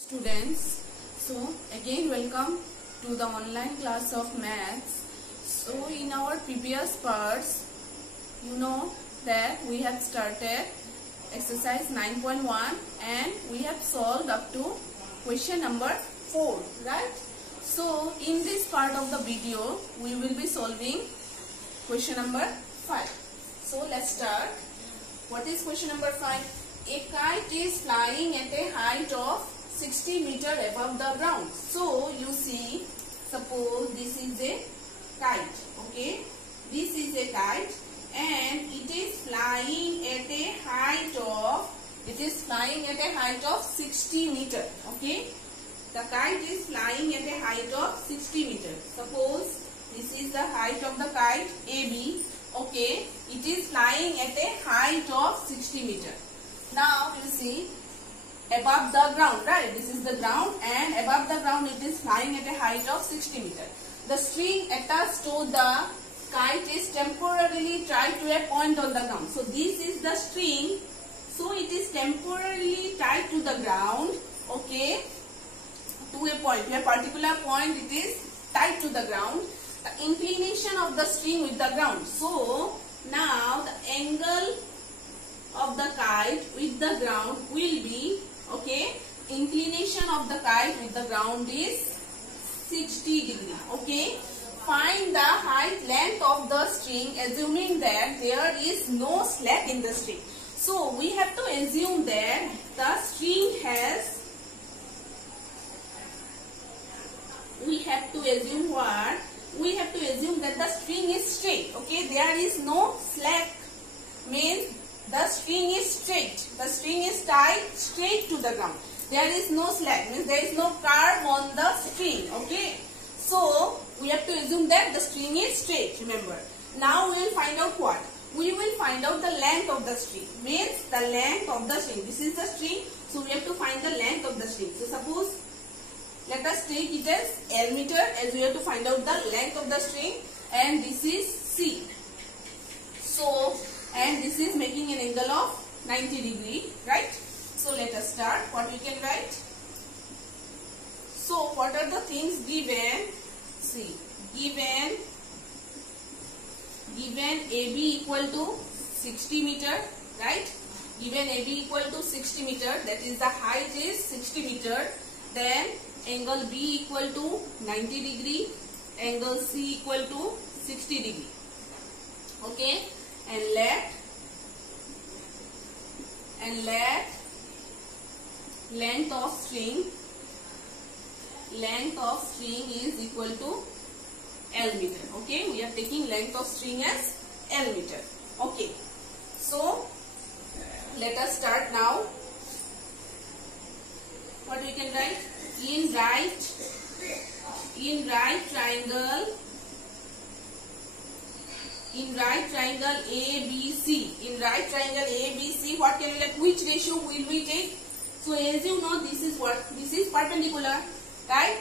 Students, so again welcome to the online class of maths. So in our previous parts, you know that we have started exercise 9.1 and we have solved up to question number 4, right? So in this part of the video, we will be solving question number 5. So let's start. What is question number 5? A kite is flying at a height of 60 meter above the ground. So you see, suppose this is a kite, okay? This is a kite and it is flying at a height of 60 meter, okay? The kite is flying at a height of 60 meter. Suppose this is the height of the kite AB, okay? It is flying at a height of 60 meter. Now you see, above the ground, right? This is the ground and above the ground it is flying at a height of 60 meter. The string attached to the kite is temporarily tied to a point on the ground. So this is the string. So it is temporarily tied to the ground, okay? To a point, to a particular point it is tied to the ground. The inclination of the string with the ground. So now the angle of the kite with the ground will be, okay, inclination of the kite with the ground is 60 degree, okay. Find the height length of the string assuming that there is no slack in the string. So we have to assume that the string has, we have to assume what? We have to assume that the string is straight, okay. There is no slack, means the string is straight. The string is tied straight to the ground. There is no slack, means there is no curve on the string, okay. So we have to assume that the string is straight, remember. Now we will find out what? We will find out the length of the string, means the length of the string. This is the string, so we have to find the length of the string. So suppose, let us take it as L meter, as we have to find out the length of the string, and this is C. So, and this is making an angle of 90 degree, right? So let us start. What we can write? So what are the things given? See, given AB equal to 60 meter, right? Given AB equal to 60 meter, that is the height is 60 meter. Then angle B equal to 90 degree, angle C equal to 60 degree, okay? And let length of string is equal to L meter, okay. We are taking length of string as L meter, okay. So let us start now. What we can write? In right triangle ABC, what can we get? Which ratio will we take? So as you know, this is what? This is perpendicular, right?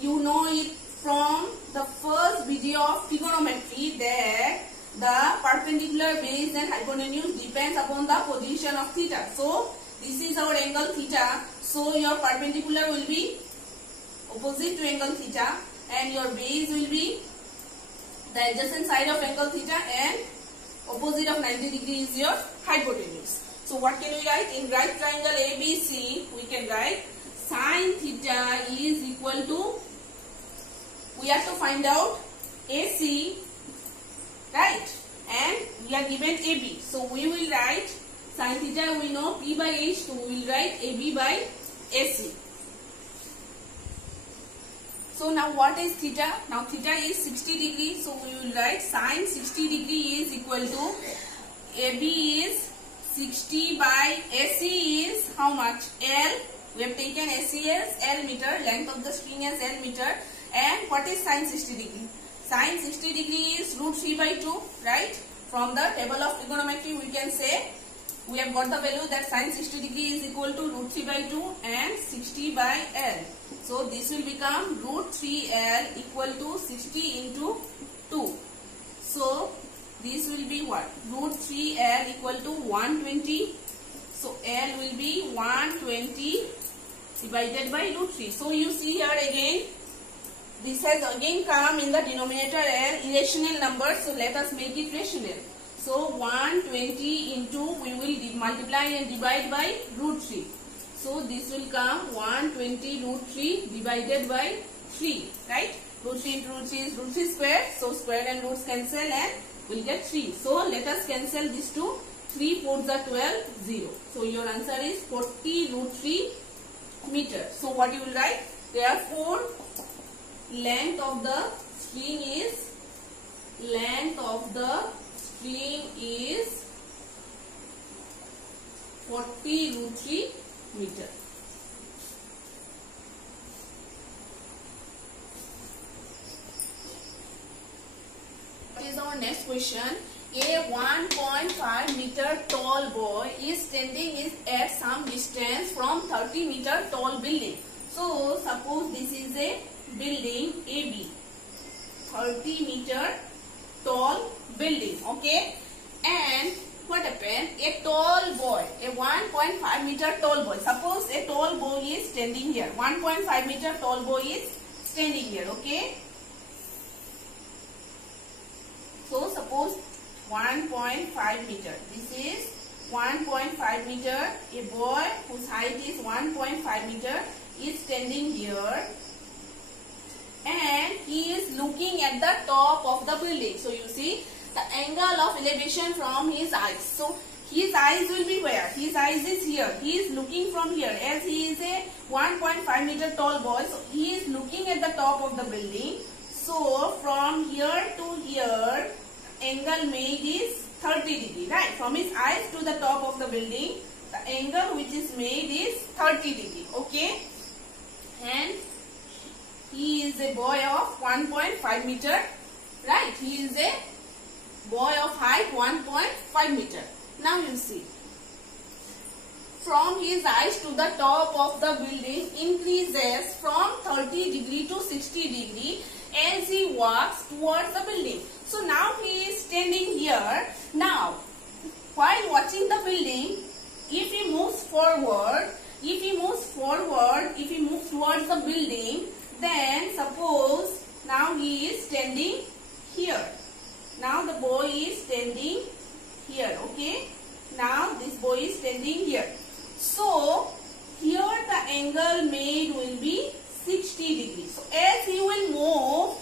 You know it from the first video of trigonometry that the perpendicular base and hypotenuse depends upon the position of theta. So this is our angle theta. So your perpendicular will be opposite to angle theta and your base will be the adjacent side of angle theta and opposite of 90 degree is your hypotenuse. So what can we write? In right triangle ABC, we can write sine theta is equal to, we have to find out AC, right? And we are given AB. So we will write sine theta, we know P by H, so we will write AB by AC. So now what is theta? Now theta is 60 degree, so we will write sine 60 degree is equal to AB is 60 by AC is how much? L. We have taken AC as L meter, length of the string as L meter. And what is sine 60 degree? Sine 60 degree is root 3 by 2, right? From the table of trigonometry we can say, we have got the value that sine 60 degree is equal to root 3 by 2 and 60 by L. So this will become root 3L equal to 60 into 2. So this will be what? Root 3L equal to 120. So L will be 120 divided by root 3. So you see here again, this has again come in the denominator as irrational number. So let us make it rational. So 120 into, we will multiply and divide by root 3. So this will come 120 root 3 divided by 3, right? Root 3 into root 3 is root 3 square. So square and roots cancel and we'll get 3. So let us cancel these two. 3 4s are 12, 0. So your answer is 40 root 3 meter. So what you will write? Therefore, length of the string is 40 root 3 meter. What is our next question? A 1.5 meter tall boy is standing at some distance from 30 meter tall building. So suppose this is a building AB, 30 meter tall building, okay? And what happened? A tall boy, a 1.5 meter tall boy. Suppose a tall boy is standing here. 1.5 meter tall boy is standing here, okay? So suppose 1.5 meter. This is 1.5 meter. A boy whose height is 1.5 meter is standing here. And he is looking at the top of the building. So you see the angle of elevation from his eyes. So his eyes will be where? His eyes is here. He is looking from here. As he is a 1.5 meter tall boy, so he is looking at the top of the building. So from here to here, angle made is 30 degree, right? From his eyes to the top of the building, the angle which is made is 30 degree, okay? And he is a boy of 1.5 meter, right? He is a boy of height 1.5 meter. Now you see, from his eyes to the top of the building increases from 30 degree to 60 degree as he walks towards the building. So now he is standing here. Now, while watching the building, if he moves forward, if he moves towards the building, then suppose now he is standing here. Now the boy is standing here, okay? Now this boy is standing here. So here the angle made will be 60 degrees. So as he will move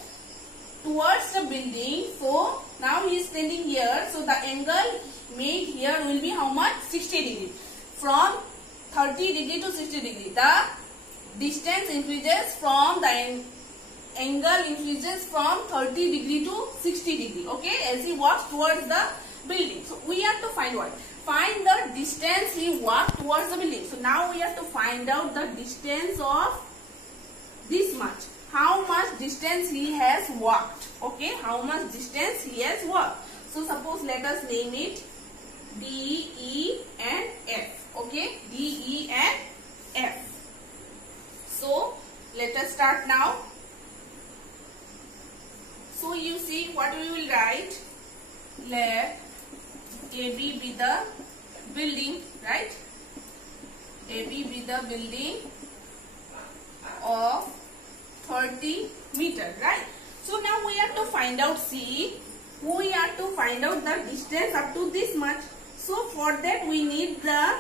towards the building, so now he is standing here. So the angle made here will be how much? 60 degrees. From 30 degree to 60 degree. The distance increases from the angle increases from 30 degree to 60 degree, okay, as he walks towards the building. So we have to find what? Find the distance he walked towards the building. So now we have to find out the distance of this much. How much distance he has walked, okay, how much distance he has walked. So suppose let us name it D, E and F, okay, D, E and F. So let us start now. So you see what we will write. Let AB be the building, right? AB be the building of 30 meter, right? So now we have to find out, see, we have to find out the distance up to this much. So for that we need the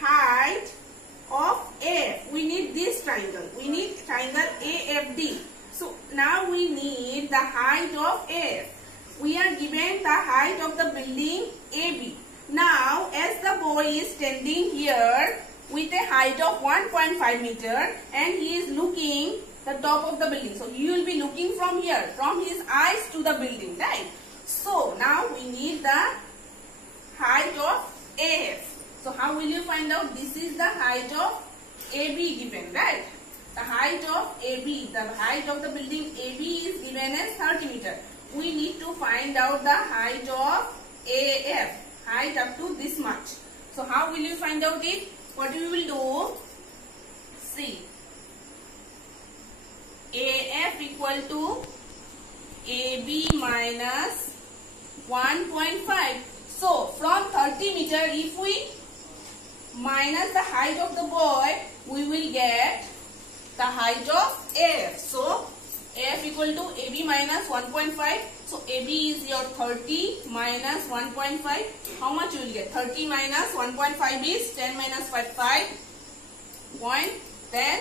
height of AF. We need this triangle. We need triangle AFD. So now we need the height of AF. We are given the height of the building AB. Now as the boy is standing here with a height of 1.5 meter and he is looking the top of the building. So he will be looking from here, from his eyes to the building, right? So now we need the height of AF. So how will you find out? This is the height of AB given, right? The height of AB, the height of the building AB is given as 30 meter. We need to find out the height of AF, height up to this much. So how will you find out it? What we will do? See, AF equal to AB minus 1.5. So from 30 meter, if we minus the height of the boy, we will get The height of AF. So AF equal to AB minus 1.5. So AB is your 30 minus 1.5. How much you will get? 30 minus 1.5 is 10 minus 5. 10.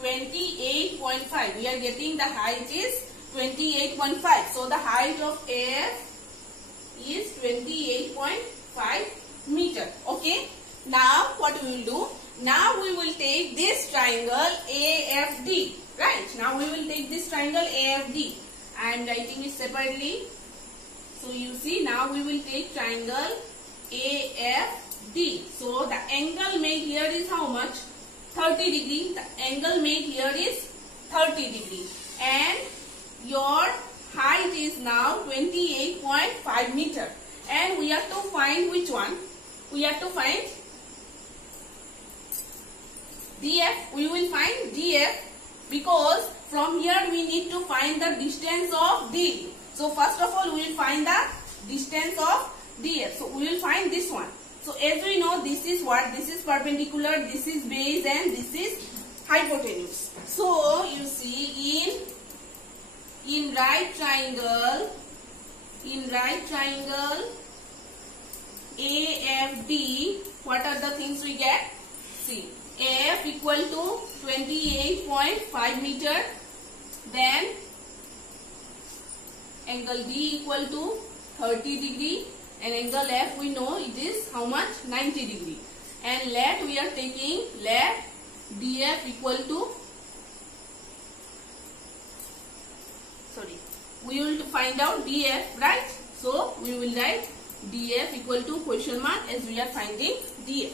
28.5. We are getting the height is 28.5. So the height of AF is 28.5 meter. Okay. Now what we will do? Now we will take this triangle AFD. Right. Now we will take this triangle AFD. I am writing it separately. So you see, now we will take triangle AFD. So the angle made here is how much? 30 degree. The angle made here is 30 degree. And your height is now 28.5 meter. And we have to find which one? We have to find DF. We will find DF because from here we need to find the distance of D. So first of all we will find the distance of DF. So we will find this one. So as we know, this is what? This is perpendicular, this is base, and this is hypotenuse. So you see, in right triangle AFD, what are the things we get? See, AF equal to 28.5 meter. Then angle D equal to 30 degree. And angle F we know it is how much? 90 degree. And let we are taking let DF equal to, we will find out DF, right? So we will write DF equal to question mark as we are finding DF.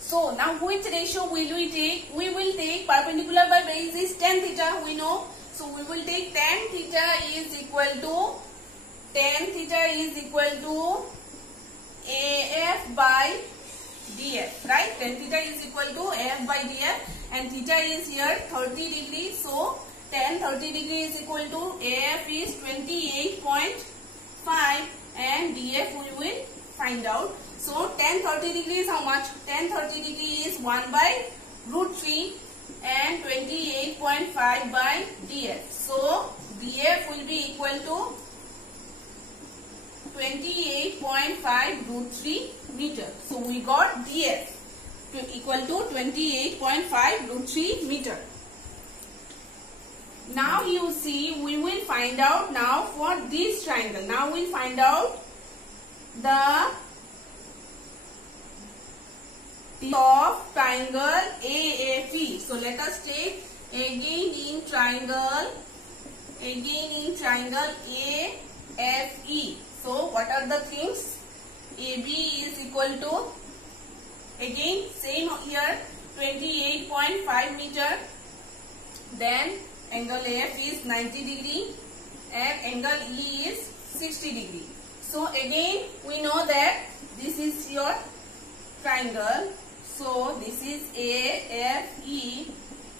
So now which ratio will we take? We will take perpendicular by base is tan theta, we know. So we will take tan theta is equal to AF by DF, right? Tan theta is equal to AF by DF, and theta is here 30 degree. So tan 30 degree is equal to AF is 28.5 and DF we will find out. So tan 30 degree is how much? Tan 30 degree is 1 by root 3 and 28.5 by DF. So DF will be equal to 28.5 root 3 meter. So we got DF equal to 28.5 root 3 meter. Now you see, we will find out now for this triangle. Now we will find out the of triangle AFE. So let us take again in triangle AFE. So what are the things? AB is equal to, again same here, 28.5 meter. Then angle AF is 90 degree and angle E is 60 degree. So again we know that this is your triangle. So this is AFE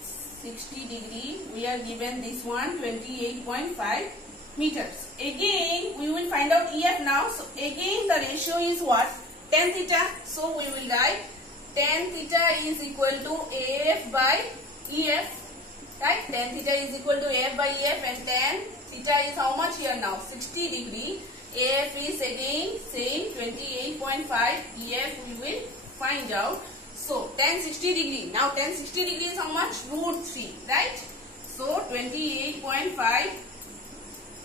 60 degree. We are given this one 28.5 meters. Again we will find out EF now. So again the ratio is what? Tan theta. So we will write tan theta is equal to AF by EF. Right? Tan theta is equal to AF by EF, and tan theta is how much here now? 60 degree. AF is again same 28.5. EF we will find out. So tan 60 degree. Now tan 60 degree is how much? Root 3. Right? So 28.5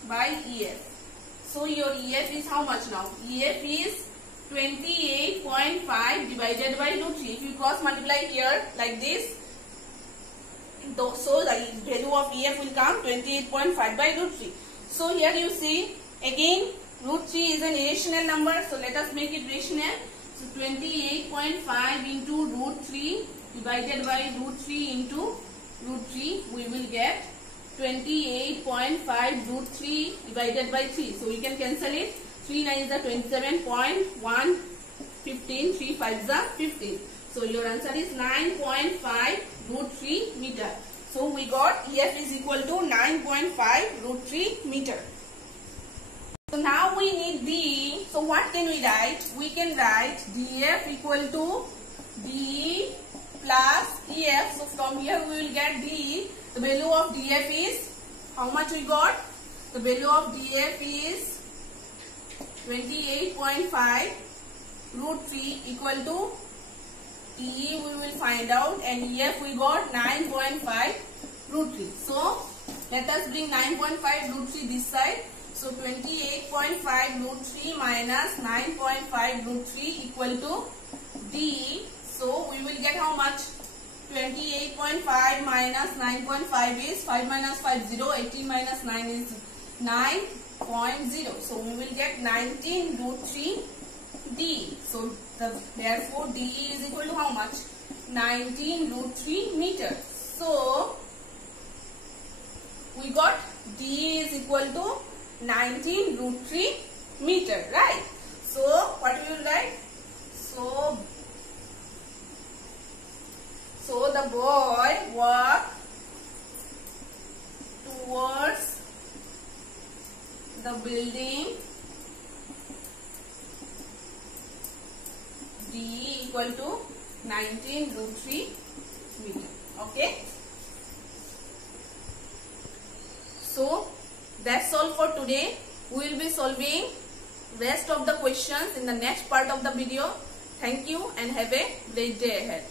by EF. So your EF is how much now? EF is 28.5 divided by root 3. If you cross multiply here like this, so the value of EF will come 28.5 by root 3. So here you see again root 3 is an irrational number. So let us make it rational. So 28.5 into root 3 divided by root 3 into root 3, we will get 28.5 root 3 divided by 3. So we can cancel it. 3 9 is the 27.1, 15, 3 5 is the 15. So your answer is 9.5 root 3 meter. So we got EF is equal to 9.5 root 3 meter. So now we need D. So what can we write? We can write DF equal to D plus DF. So from here we will get D. The value of DF is, how much we got? The value of DF is 28.5 root 3 equal to TE we will find out, and EF we got 9.5 root 3. So let us bring 9.5 root 3 this side. So 28.5 root 3 minus 9.5 root 3 equal to D. So we will get how much? 28.5 minus 9.5 is 5 minus 5 0. 18 minus 9 is 9.0. So we will get 19 root 3 D. So therefore D is equal to how much? 19 root 3 meters. So we got D is equal to 19 root 3 meter, right? So what we will write? So the boy walked towards the building D equal to 19 root 3 meter. Okay. So that's all for today. We will be solving rest of the questions in the next part of the video. Thank you and have a great day ahead.